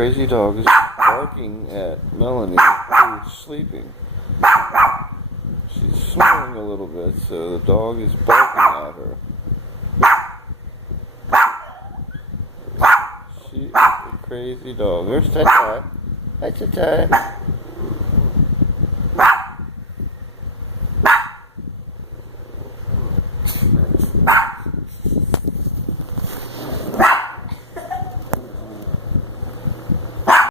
crazy dog is barking at Melanie, who's sleeping. She's snoring a little bit, so the dog is barking at her. She is a crazy dog. There's Tai Tai. Hi, Tai Tai.